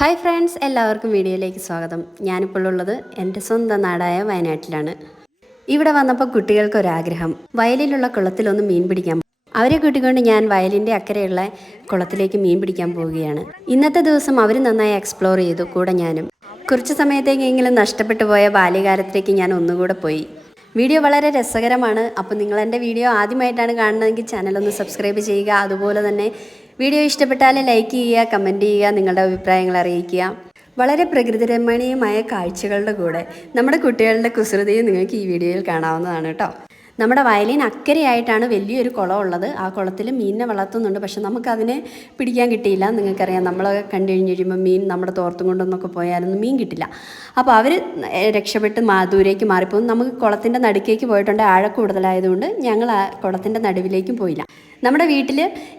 Hi friends, എല്ലാവർക്കും വീഡിയോയിലേക്ക് സ്വാഗതം. ഞാനിപ്പോൾ ഉള്ളത് എൻ്റെ സ്വന്തം നാടായ വയനാട്ടിലാണ്. ഇവിടെ വന്നപ്പോൾ കുട്ടികൾക്കൊരാഗ്രഹം, വയലിലുള്ള കുളത്തിലൊന്ന് മീൻ പിടിക്കാൻ. അവരെ കൂട്ടിക്കൊണ്ട് ഞാൻ വയലിൻ്റെ അക്കരെയുള്ള കുളത്തിലേക്ക് മീൻ പിടിക്കാൻ പോവുകയാണ്. ഇന്നത്തെ ദിവസം അവർ നന്നായി എക്സ്പ്ലോർ ചെയ്തു, കൂടെ ഞാനും. കുറച്ച് സമയത്തേക്കെങ്കിലും നഷ്ടപ്പെട്ടു പോയ ബാല്യകാലത്തിലേക്ക് ഞാൻ ഒന്നുകൂടെ പോയി. വീഡിയോ വളരെ രസകരമാണ്. അപ്പോൾ നിങ്ങൾ എൻ്റെ വീഡിയോ ആദ്യമായിട്ടാണ് കാണുന്നതെങ്കിൽ ചാനലൊന്ന് സബ്സ്ക്രൈബ് ചെയ്യുക. അതുപോലെ തന്നെ വീഡിയോ ഇഷ്ടപ്പെട്ടാൽ ലൈക്ക് ചെയ്യുക, കമൻറ്റ് ചെയ്യുക, നിങ്ങളുടെ അഭിപ്രായങ്ങൾ അറിയിക്കുക. വളരെ പ്രകൃതിരമണീയമായ കാഴ്ചകളുടെ കൂടെ നമ്മുടെ കുട്ടികളുടെ കുസൃതിയും നിങ്ങൾക്ക് ഈ വീഡിയോയിൽ കാണാവുന്നതാണ് കേട്ടോ. നമ്മുടെ വയലിന് അക്കരെയായിട്ടാണ് വലിയൊരു കുളം ഉള്ളത്. ആ കുളത്തിൽ മീനിനെ വളർത്തുന്നുണ്ട്. പക്ഷെ നമുക്കതിനെ പിടിക്കാൻ കിട്ടിയില്ല. നിങ്ങൾക്കറിയാം, നമ്മൾ കണ്ടു കഴിഞ്ഞ് കഴിയുമ്പോൾ മീൻ നമ്മുടെ തോർത്തും കൊണ്ടൊന്നൊക്കെ പോയാലൊന്നും മീൻ കിട്ടില്ല. അപ്പോൾ അവർ രക്ഷപ്പെട്ട് ദൂരേക്ക് മാറിപ്പോകും. നമുക്ക് കുളത്തിൻ്റെ നടുക്കേക്ക് പോയിട്ടുണ്ട്. ആഴ കൂടുതലായതുകൊണ്ട് ഞങ്ങൾ ആ കുളത്തിൻ്റെ നടുവിലേക്കും പോയില്ല. നമ്മുടെ വീട്ടിൽ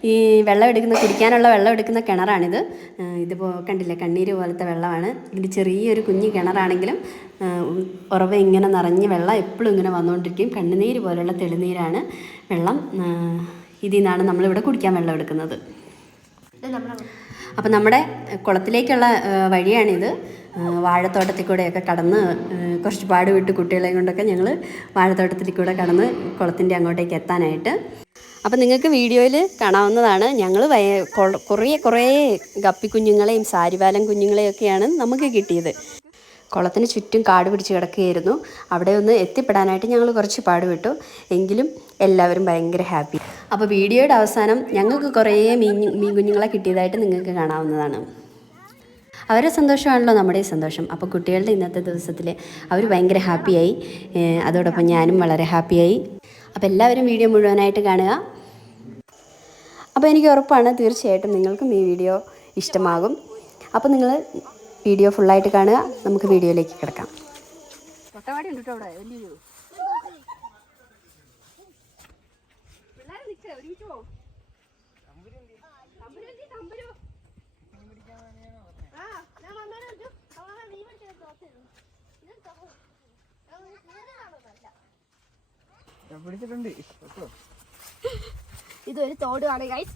ഈ വെള്ളം എടുക്കുന്ന, കുടിക്കാനുള്ള വെള്ളം എടുക്കുന്ന കിണറാണിത്. ഇതിപ്പോൾ കണ്ടില്ലേ, കണ്ണീര് പോലത്തെ വെള്ളമാണ്. ഇത് ചെറിയൊരു കുഞ്ഞു കിണറാണെങ്കിലും ഉറവ ഇങ്ങനെ നിറഞ്ഞ് വെള്ളം എപ്പോഴും ഇങ്ങനെ വന്നുകൊണ്ടിരിക്കും. കണ്ണുനീര് പോലുള്ള തെളിനീരാണ് വെള്ളം. ഇതിൽ നിന്നാണ് നമ്മളിവിടെ കുടിക്കാൻ വെള്ളം എടുക്കുന്നത്. അപ്പോൾ നമ്മുടെ കുളത്തിലേക്കുള്ള വഴിയാണിത്. വാഴത്തോട്ടത്തിൽ കൂടെയൊക്കെ കടന്ന് കുറച്ച് പാട് വിട്ട് കുട്ടികളെ കൊണ്ടൊക്കെ ഞങ്ങൾ വാഴത്തോട്ടത്തിൽ കൂടെ കടന്ന് കുളത്തിൻ്റെ അങ്ങോട്ടേക്ക് എത്താനായിട്ട്. അപ്പം നിങ്ങൾക്ക് വീഡിയോയിൽ കാണാവുന്നതാണ്. ഞങ്ങൾ കുറേ ഗപ്പിക്കുഞ്ഞുങ്ങളെയും സാരിവാലൻ കുഞ്ഞുങ്ങളെയൊക്കെയാണ് നമുക്ക് കിട്ടിയത്. കുളത്തിന് ചുറ്റും കാട് പിടിച്ച് കിടക്കുകയായിരുന്നു. അവിടെ ഒന്ന് എത്തിപ്പെടാനായിട്ട് ഞങ്ങൾ കുറച്ച് പാടുപെട്ടു. എങ്കിലും എല്ലാവരും ഭയങ്കര ഹാപ്പി. അപ്പോൾ വീഡിയോയുടെ അവസാനം ഞങ്ങൾക്ക് കുറേ മീൻ കുഞ്ഞുങ്ങളെ കിട്ടിയതായിട്ട് നിങ്ങൾക്ക് കാണാവുന്നതാണ്. അവരുടെ സന്തോഷമാണല്ലോ നമ്മുടെ സന്തോഷം. അപ്പോൾ കുട്ടികളുടെ ഇന്നത്തെ ദിവസത്തിൽ അവർ ഭയങ്കര ഹാപ്പിയായി. അതോടൊപ്പം ഞാനും വളരെ ഹാപ്പിയായി. അപ്പോൾ എല്ലാവരും വീഡിയോ മുഴുവനായിട്ട് കാണുക. അപ്പോൾ എനിക്ക് ഉറപ്പാണ്, തീർച്ചയായിട്ടും നിങ്ങൾക്കും ഈ വീഡിയോ ഇഷ്ടമാകും. അപ്പോൾ നിങ്ങൾ വീഡിയോ ഫുള്ളായിട്ട് കാണുക. നമുക്ക് വീഡിയോയിലേക്ക് കിടക്കാം. ഇതൊരു തോടാണ് ഗൈസ്.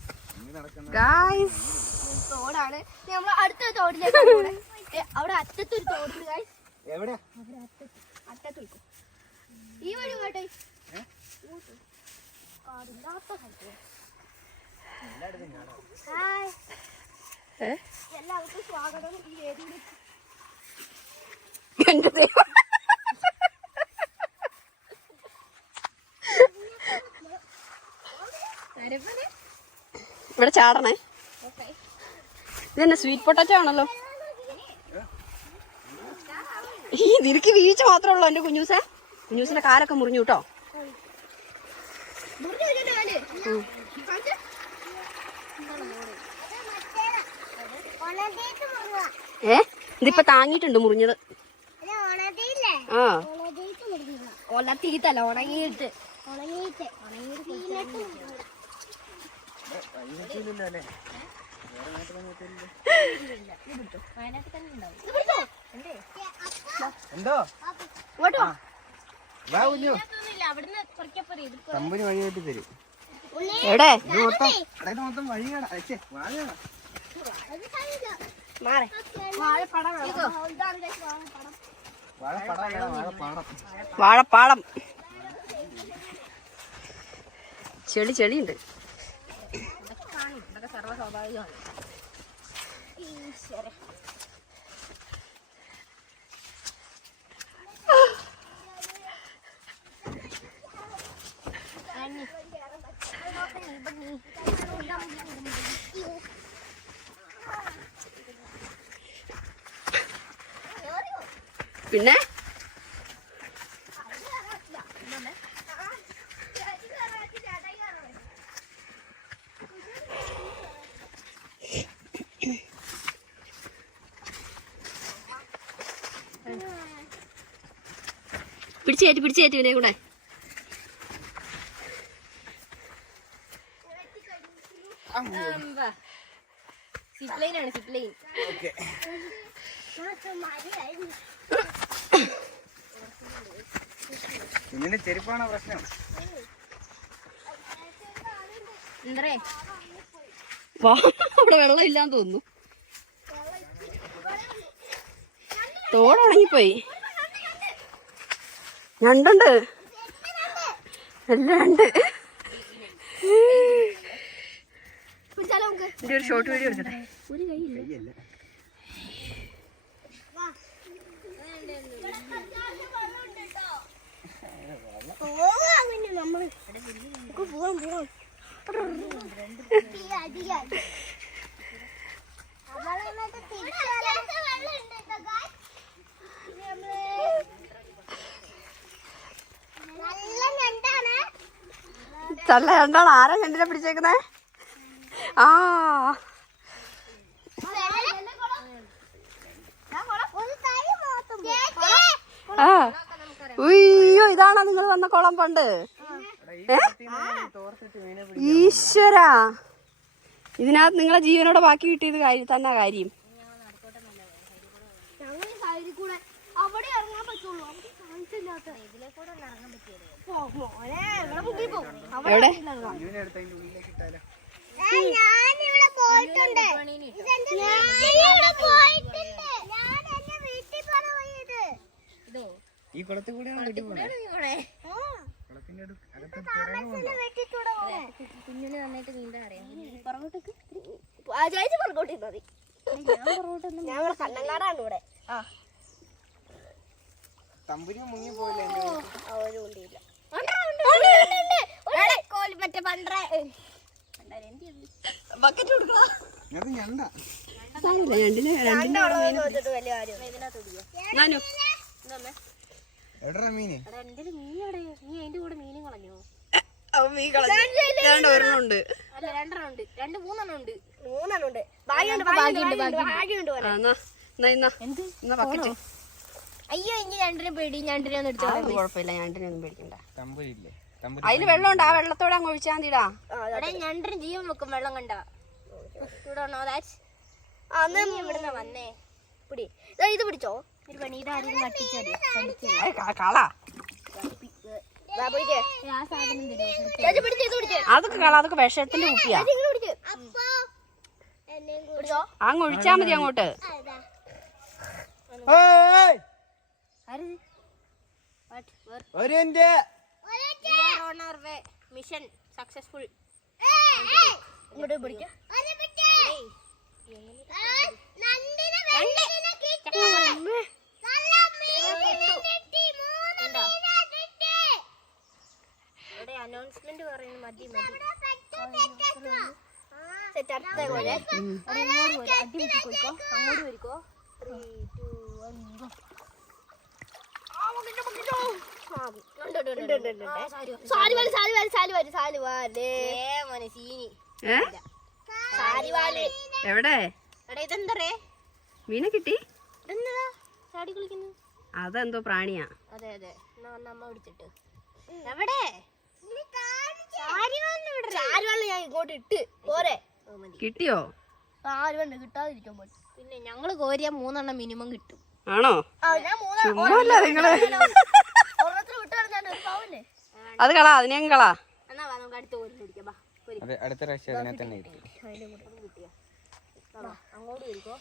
തോടാണ്. നമ്മൾ അടുത്ത തോടിലേക്ക് അവിടെ അറ്റത്തൊരു തോടുണ്ട് ഗൈസ്. അറ്റത്ത് ഈ വഴി കേട്ടെ. എല്ലാവർക്കും സ്വാഗതം ഈ വേദിയിലേക്ക്. ഇവിടെ ചാടണേ. ഇതെന്നെ സ്വീറ്റ് പൊട്ടാറ്റോ ആണല്ലോ. ഈ നിനക്ക് വീഴ്ച മാത്രമേ ഉള്ളൂ എൻ്റെ കുഞ്ഞൂസിന്റെ കാലൊക്കെ മുറിഞ്ഞു കേട്ടോ. ഇതിപ്പോ താങ്ങിയിട്ടുണ്ട് മുറിഞ്ഞത്. ആ ഒലത്തീറ്റല്ല, ഉണങ്ങിയിട്ട്. വാഴപ്പാടം. ചെളിയുണ്ട്. സർവ്വസ്വാഭാവികമാണ്. പിന്നെ പിടിച്ചേറ്റ് ഇവനെ കൂടെ. സിപ്ലൈനാണ്, സിപ്ലൈൻ. നിന്റെ ചെരുപ്പാണോ പ്രശ്നം? അവിടെ വെള്ളം ഇല്ലാന്ന് തോന്നുന്നു. തോടുണങ്ങിപ്പോയി. ഞണ്ടുണ്ട്, എല്ലാം ഉണ്ട്. ഒരു ഷോർട്ട് വീഡിയോ എടുക്കട്ടെ. ചല്ല എന്താണ് ആരാ ഞണ്ടിനെ പിടിച്ചേക്കുന്നേ? ആ ആ ഉയ്യോ, ഇതാണോ നിങ്ങൾ വന്ന കുളം പണ്ട്? ഈശ്വരാ, ഇതിനകത്ത് നിങ്ങളെ ജീവനോടെ ബാക്കി കിട്ടിയത് കാര്യം തന്നെ കാര്യം. എവിടെ? ഈ കുളത്തിൽ കൂടെയാണ് വീട്ടിൽ പോകുന്നത്. കുഞ്ഞിന് നന്നായിട്ട് നീന്താൻ അറിയാം. കണ്ണങ്കാടാണ് ഇവിടെ. തമ്പുരി മുങ്ങി പോയില്ലേ? മറ്റേ പണ്ടേ ബക്കറ്റ് കൊടുക്കണം. അത് ഞണ്ട. എവിടെടാ മീന്? ഒരെണ്ണമുണ്ട്, മൂന്നെണ്ണുണ്ട്. ബക്കറ്റ്. അയ്യോ, ഇനി രണ്ടിനെ പേടി. ഞണ്ടിനെ ഒന്ന് എടുത്തോ. കുഴപ്പമില്ല, ഞണ്ടിനെ ഒന്നും പേടിക്കണ്ട. തമ്പുരില്ലേ? അതില് വെള്ളമുണ്ട്, ആ വെള്ളത്തോടെ അങ്ങ് ഒഴിച്ചാൽ മതിടാ. ഞണ്ടിന് ജീവൻ വെക്കും വെള്ളം കണ്ട. ഇവിടുന്ന് വന്നേ പിടി. ഇത് പിടിച്ചോ. ഒരു പണി ഇതാരും കട്ടിച്ചത് കള. അതൊക്കെ കള, അതൊക്കെ വിഷത്തിന്റെ കുപ്പിയാ. അങ്ങ് ഒഴിച്ചാ മതി അങ്ങോട്ട്. Mission successful. ഇങ്ങോട്ട് പിടിക്കാം. അനൗൺസ്മെന്റ് പറയുന്നു. മതി മതി. അങ്ങോട്ട് വരിക്കോ. എവിടെ ഇതെന്തറേ മീനെ കിട്ടി? ചാടി കുളിക്കുന്നു. അതെന്തോ പ്രാണിയാ. അതെ അതെ, അമ്മ പിടിച്ചിട്ട്. എവിടെ ഞാൻ ഇങ്ങോട്ട് ഇട്ട് പോരെ. കിട്ടിയോ? കിട്ടാതിരിക്കാൻ പറ്റും. പിന്നെ ഞങ്ങള് കോരിയ 3 എണ്ണം മിനിമം കിട്ടും. ആണോ? ചുമ്മാല്ല നിങ്ങള്. അത് കള, അതിനെയും കള. എന്നാ നമുക്ക് അടുത്ത കോരി പിടിക്കാം. അടുത്ത പ്രാവശ്യം അതിനെ തന്നെ കിട്ടി. അങ്ങോട്ട് വരിക്കോ.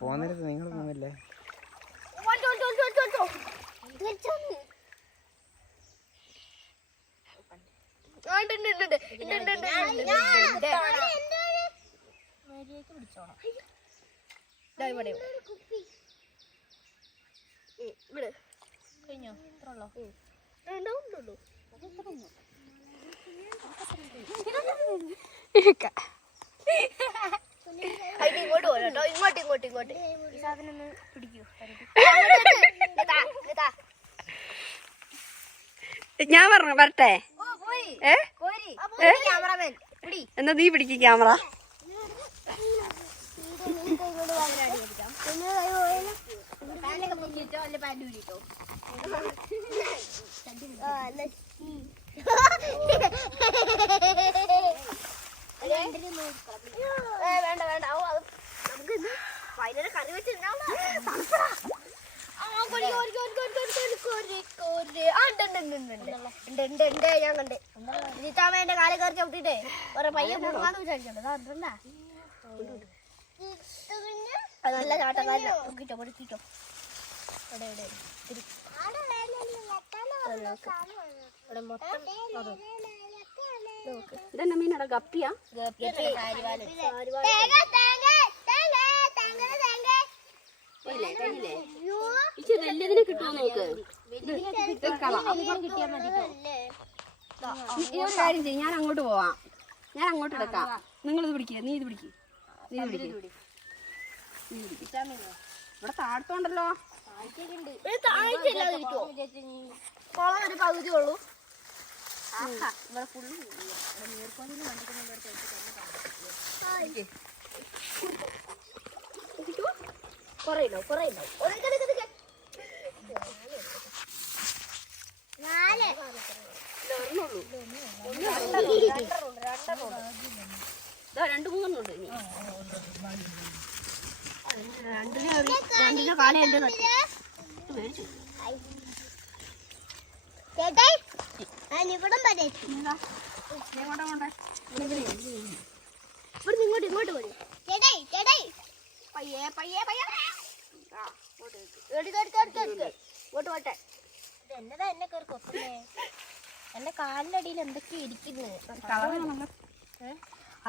പോന്നിടത്ത് നിങ്ങൾ പോന്നില്ലേ? കഴിഞ്ഞോ? ഇത്രയുള്ളോ? ഇങ്ങോട്ട് പോരട്ടോ. ഇങ്ങോട്ട് ഈ സാധനം ഒന്ന് പിടിക്കൂ. ഞാൻ പറഞ്ഞു വരട്ടെ? ക്യാമറമാൻ എന്നാ നീ പിടിക്ക് ക്യാമറ. വേണ്ട വേണ്ട. നമുക്ക് വൈകുന്നേരം കറി വെച്ചിട്ടുണ്ടാവും. ഞാൻ കണ്ടേ. ജിത്താമ്മേന്റെ കാലം കയറി ചവിട്ടിട്ടേ കുറെ പയ്യെ വിചാരിക്കണ്ടേ. നല്ല ചാട്ടക്കാരനാ. നോക്കിട്ടോ കൊടുത്തിട്ടോ. ഇവിടെ മൊത്തം ഇതെന്നെ മീനടാ? ഗപ്പിയാ? വലിയതിനെ കിട്ടുമോ നോക്ക്. കിട്ടിയാ മതി. ഒരു കാര്യം ചെയ്യും, ഞാൻ അങ്ങോട്ട് പോവാം, ഞാൻ അങ്ങോട്ട് എടുക്കാം. നിങ്ങളിത് പിടിക്കുക, നീ ഇത് പിടിക്ക്, നീ ഇത് പിടിക്ക്. ഇവിടെ താഴ്ത്തോണ്ടല്ലോ. കുളം ഒരു പകുതി ഉള്ളൂ. കൊറേണ്ടോ രണ്ട് മൂന്നെണ്ണുണ്ട്. ഇനി രണ്ടിലോ കാലുണ്ട്. ഇങ്ങോട്ട് പോയി. പയ്യെ ഇങ്ങോട്ട് പോട്ടെ. എന്നതാ എന്നെ കയറി കൊത്തുന്നേ? എന്റെ കാലിന്റെ അടിയിൽ എന്തൊക്കെയാ ഇരിക്കുന്നത്?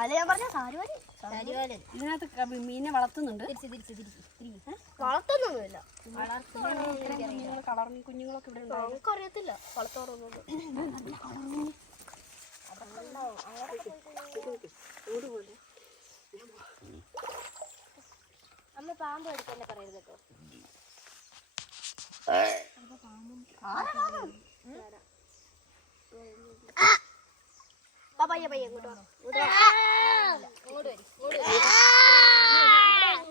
അല്ല ഞാൻ പറഞ്ഞ സാരിവാലൻ. ഇതിനകത്ത് മീനെ വളർത്തുന്നുണ്ട്. വളർത്തൊന്നുമില്ല. കളർ കുഞ്ഞുങ്ങളൊക്കെ ഇവിടെ ഉണ്ടാവും. നമുക്കറിയത്തില്ല വളർത്തോറൊന്നും. അമ്മ പാമ്പ് എടുക്കന്നെ പറയരുത് കേട്ടോ. പയ്യെ ഇങ്ങോട്ട്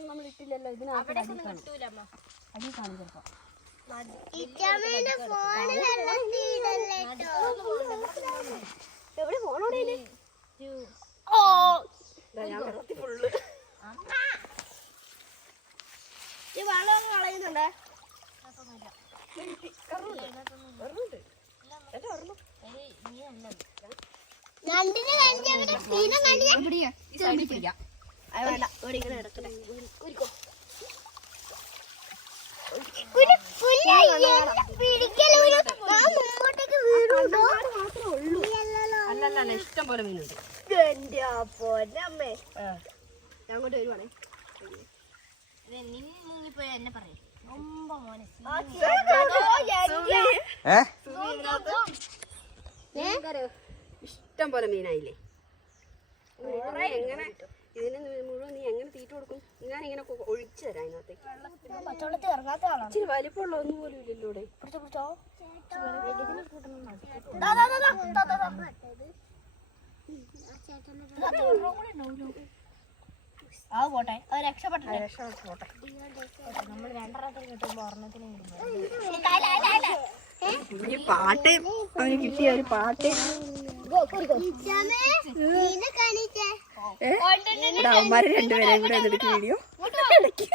നമ്മൾ ഇട്ടില്ലല്ലോ. ഇതിനകത്ത് അടി കാണും ചിലപ്പോ. എവിടെ ഫോണോടെ ഞാൻ വെള്ളത്തിൽ ഫുള്ള് ഈ വെള്ളം കളയുന്നുണ്ടേ. അല്ലല്ല, ഇഷ്ടം പോലെ മീനുണ്ട്. എന്റെ പൊന്നമ്മേ, ഞാൻ അങ്ങോട്ട് വരുവാണേ. മുങ്ങിപ്പോയി എന്നെ പറയും. ഇഷ്ടം പോലെ മീനായില്ലേ? എങ്ങനെ ഇതിന് മുഴുവൻ നീ എങ്ങനെ തീറ്റ കൊടുക്കും? ഞാൻ ഇങ്ങനെ ഒഴിച്ചു തരാം അതിനകത്തേക്ക്. പച്ചവെള്ളത്തിൽ ഇറങ്ങാത്ത ആളാണ്. ഇച്ചിരി വലിപ്പമുള്ള ഒന്നും പോലും ഇല്ലല്ലോ ഇവിടെ. പിടിച്ചോ. അത് പോട്ടെ, അത് രക്ഷപ്പെട്ടെ. നമ്മൾ രണ്ടെണ്ണത്തിന് കിട്ടുമ്പോ ഒരെണ്ണത്തിന് ഈ പാട്ട് അവന് കിട്ടിയ ഒരു പാട്ട്. അവന്മാര് രണ്ടുപേരെയും കൂടെ എടുത്ത് വീഡിയോ ബുക്ക് പിടിക്കും.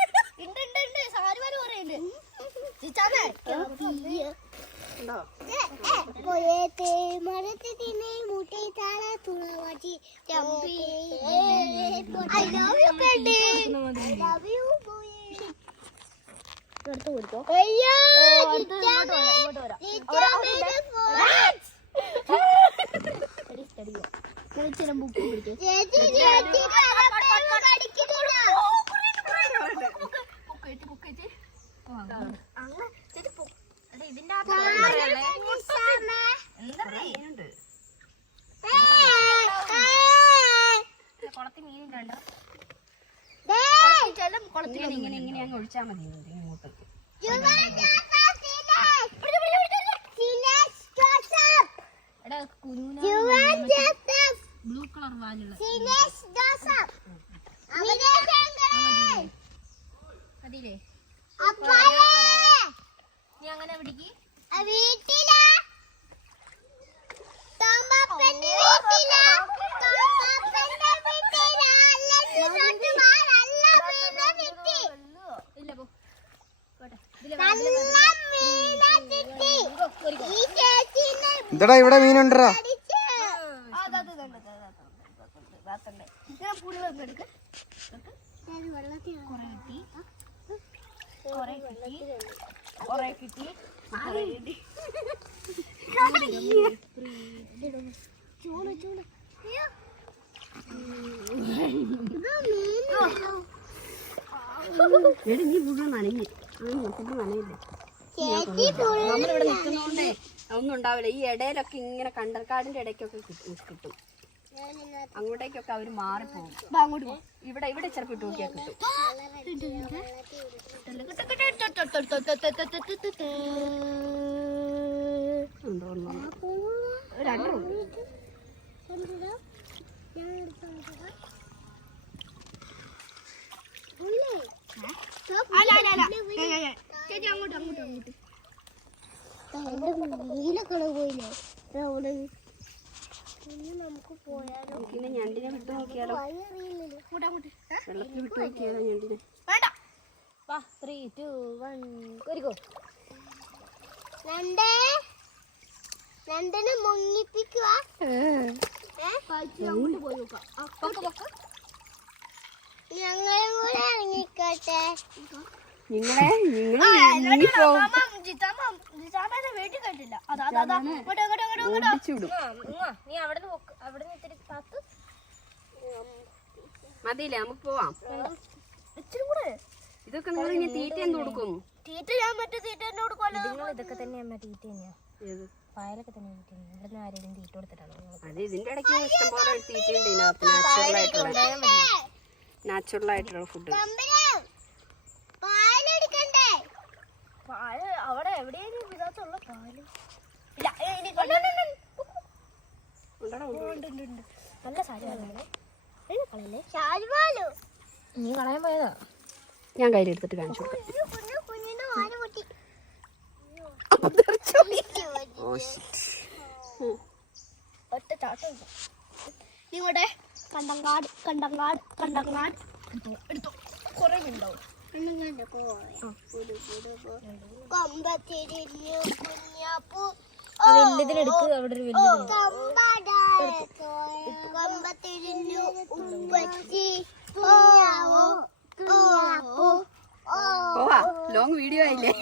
ഇതിന്റെ കുളത്തിൽ മീനുണ്ടോ? ഇങ്ങനെ ഇങ്ങനെ അങ്ങ് ഒഴിച്ചാൽ മതി ഇങ്ങോട്ടേക്ക്. ബ്ലൂ കളർ വാലുള്ള അതിലേ നീ അങ്ങനെ പിടിക്ക്. എന്താടാ ഇവിടെ മീനുണ്ടോ? വെള്ളത്തിൽ കൊറേ കിട്ടി. ചൂട് ചൂട് നീ മുഴുവൻ നനഞ്ഞ് നനയില്ല. നമ്മളിവിടെ നിൽക്കുന്നോണ്ടേ ഒന്നും ഉണ്ടാവില്ല. ഈ ഇടയിലൊക്കെ ഇങ്ങനെ കണ്ടൽക്കാടിന്റെ ഇടയ്ക്കൊക്കെ കിട്ടും. അങ്ങോട്ടേക്കൊക്കെ അവര് മാറിപ്പോകും. ഇവിടെ ചിലപ്പോൾ ഇട്ട് നോക്കിയാൽ കിട്ടും. നമുക്ക് പോയാലോ? പിന്നെ ഞണ്ടിനെ വിട്ടു നോക്കിയാലോ? വെള്ളത്തിൽ വിട്ടു നോക്കിയാലോ ഞണ്ടിനെ? വേണ്ട. 3, 2, 1 ഒരുക്കോ. രണ്ടിനെ മുങ്ങിപ്പിക്കുക. അങ്ങോട്ട് പോയി നോക്കാം. ഞങ്ങളും കൂടെ ഇറങ്ങിക്കോട്ടെ. നിങ്ങളെ വീട്ടിൽ കണ്ടില്ല. നീ അവിടെ ഇത്തിരി കാത്ത് മതിയില്ലേ? നമുക്ക് പോവാം. ഇച്ചിരി കൂടെ. ഇതൊക്കെ നിങ്ങൾ ഇനി തീറ്റ എന്ത് കൊടുക്കും? തീറ്റ ഞാൻ മറ്റേ തീറ്റ തന്നെ കൊടുക്കുമല്ലോ. ഇതൊക്കെ തന്നെ തീറ്റ തന്നെയാ. പായലൊക്കെ തന്നെ തീറ്റ. ഇവിടെ ആരെങ്കിലും തീറ്റ കൊടുത്തിട്ടാണോ? അത് ഇതിന്റെ ഇടയ്ക്ക് ഇഷ്ടംപോലെ തീറ്റയുണ്ട് ഇതിനകത്ത്. നാച്ചുറൽ ആയിട്ടുള്ള ഫുഡ്. പാല് അവിടെ എവിടെയാണ് ഇതിനകത്തുള്ള പാല്? ഇല്ല, നല്ല സാരിയല്ലേ? നീ കളയാൻ പോയതാ. ഞാൻ കയ്യിലെടുത്തിട്ട് കാണിച്ചു കൊടുക്കാം. ഒറ്റ ചാട്ടം നിങ്ങളുടെ കണ്ടങ്ങാട് എടുത്തോ. കൊറേ ഉണ്ടാവും. വലുതിനെടുക്ക്. അവിടെ ഒരു ലോങ് വീഡിയോ ആയില്ലേ?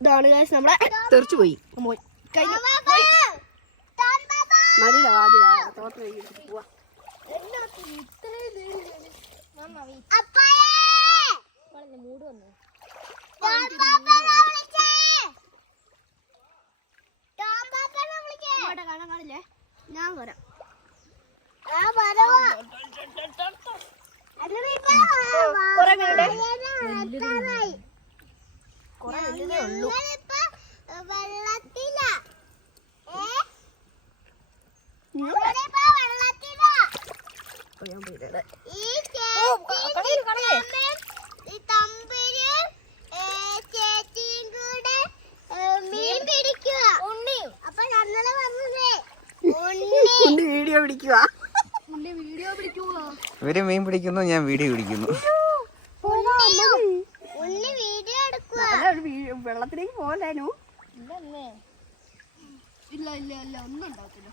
ഇതാണ് നമ്മളെ തെറിച്ചു പോയി. മതിയില്ല, ആദ്യം തോട്ട് കഴിഞ്ഞിട്ട് പോവാ. മൂട് വന്നു. കാണില്ലേ? ഞാൻ വരാം. വീഡിയോ പിടിക്കുക. ഇവര് മീൻ പിടിക്കുന്നു, ഞാൻ വീഡിയോ പിടിക്കുന്നു. വെള്ളത്തിലേക്ക് പോകലാനു. ഇല്ല ഒന്നും ഉണ്ടാകത്തില്ല.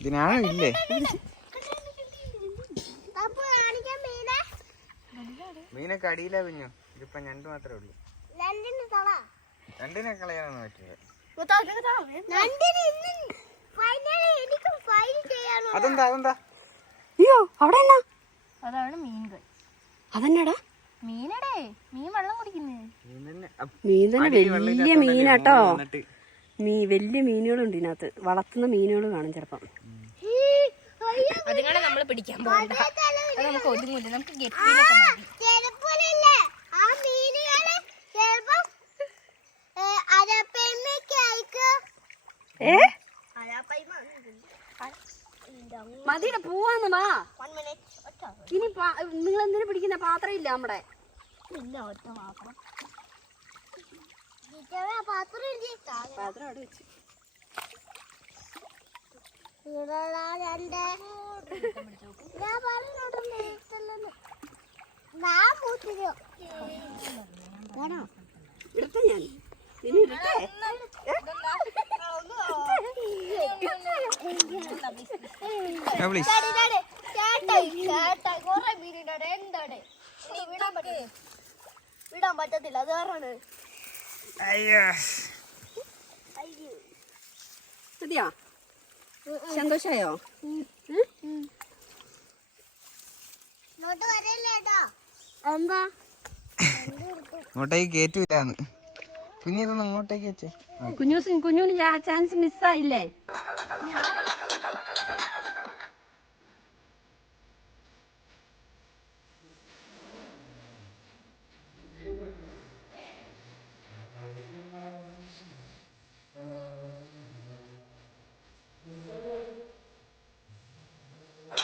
ഇതിനാണോ ഇല്ലേ? മീനൊക്കെ അടിയിലാ കുഞ്ഞു. ഇതിപ്പോ ഞണ്ട് മാത്രമേ ഉള്ളൂ. രണ്ടിനെ കളയാനൊന്നും പറ്റില്ല. അതെന്താ? അയ്യോ, അവിടെ എന്നാ? അതാണ് മീനുകൾ. അതെന്നാടാ? മീനടേ, മീൻ വെള്ളം കുടിക്കുന്നേ. മീൻ തന്നെ വലിയ മീനാട്ടോ. വലിയ മീനുകളുണ്ട് ഇതിനകത്ത്. വളർത്തുന്ന മീനുകൾ കാണും ചിലപ്പം. അതുങ്ങളെ നമ്മൾ പിടിക്കാൻ പോകണ്ട. അത് നമുക്ക് ഒതുങ്ങില്ല. നമുക്ക് മതിയുടെ പോവാന്ന് വാ. ഇനി നിങ്ങൾ എന്തിനു പിടിക്കുന്ന പാത്രം ഇല്ല നമ്മുടെ? ഇല്ല, ഒറ്റ പാത്രം. പാത്രം അവിടെ വെച്ച്. എടുത്ത ഞാൻ പ്ലീസ്. വിടാൻ പറ്റത്തില്ല, അത് കാരണം. അയ്യോ മതിയോ? സന്തോഷായോ? എന്താ ഇങ്ങോട്ടേക്ക് കേറ്റൂലാന്ന്. കുഞ്ഞിതൊന്ന് അങ്ങോട്ടേക്ക് വെച്ചേ. കുഞ്ഞൂന് ചാൻസ് മിസ്സായില്ലേ?